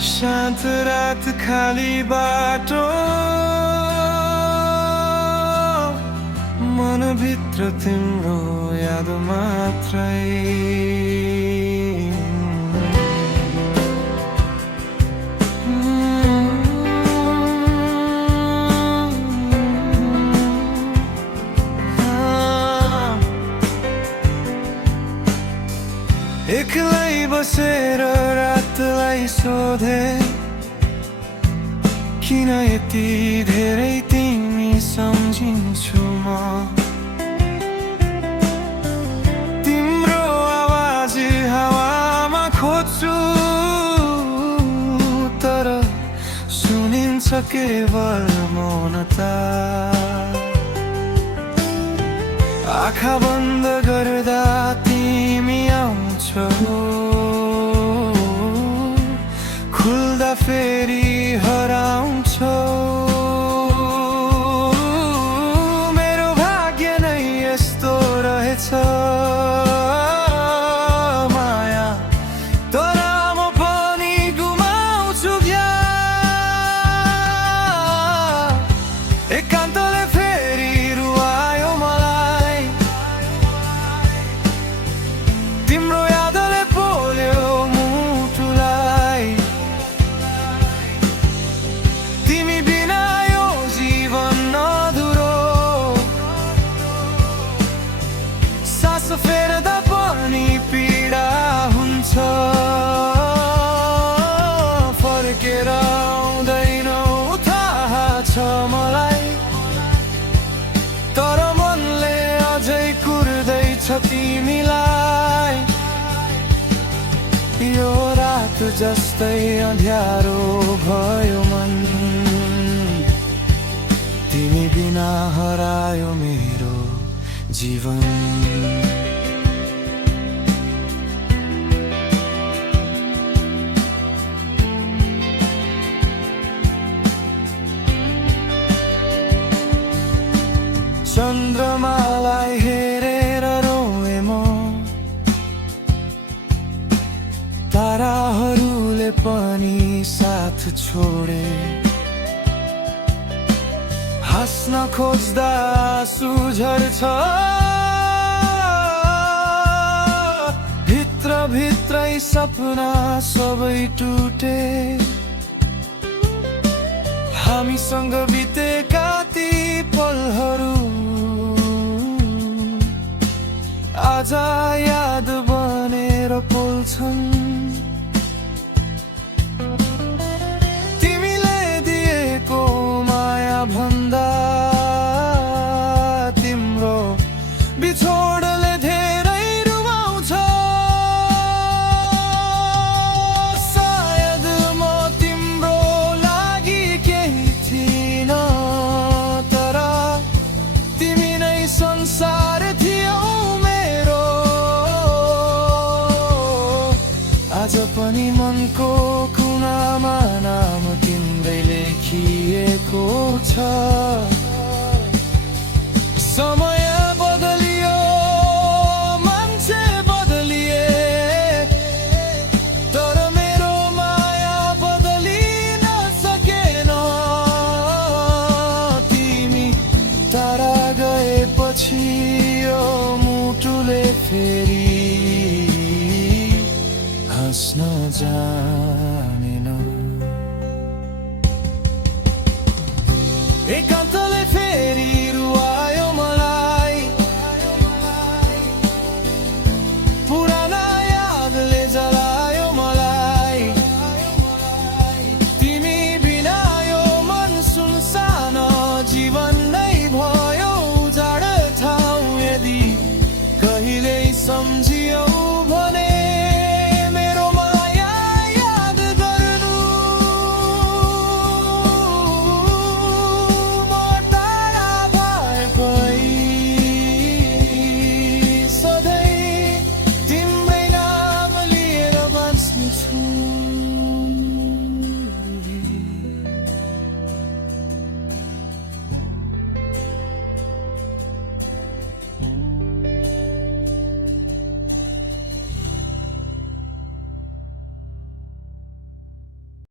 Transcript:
शान्त रात खाली बाटो मनभित्र तिम्रो याद मात्रै। एक्लै बसेर रातलाई सोधे किन यति धेरै तिमी सम्झिन्छु म। तिम्रो आवाज हावामा खोज्छु तर सुनिन्छ केवल मौनता। आँखा बन्द गर्दा तिमी आउँछौ, खुल्दा फेरि हराउँछौ। मेरो भाग्य नै यस्तो रहेछ माया, तर म पनि गुमाउँछु ज्ञान। एकान्तले फेरि रुवायो मलाई, तिम्रो यादले पोल्यो मुटुलाई। तिमी बिना यो जीवन अधुरो, सास फेर्दा पनि पीडा हुन्छ। फर्केर आउँदैनौ थाहा छ मलाई, तर मनले अझै कुर्दैछ तिमीलाई। यो रात जस्तै अँध्यारो भयो मन, तिमी बिना हरायो मेरो जीवन। चन्द्रमालाई हेरेर रोए म, ताराहरूले पनि साथ छोडे। हाँस्न खोज्दा आँसु झर्छ, भित्र भित्रै सपना सबै टुटे। हामीसँग बितेका ती पलहरू आज याद बनेर पोल्छन्। तिमीले दिएको माया भन्दा तिम्रो बिछोडले धेरै रुवाउँछ। सायद म तिम्रो लागि केही थिइन, तर तिमी नै संसार थियौ मेरो। आज पनि मनको कुनामा नाम तिम्रै लेखिएको छ।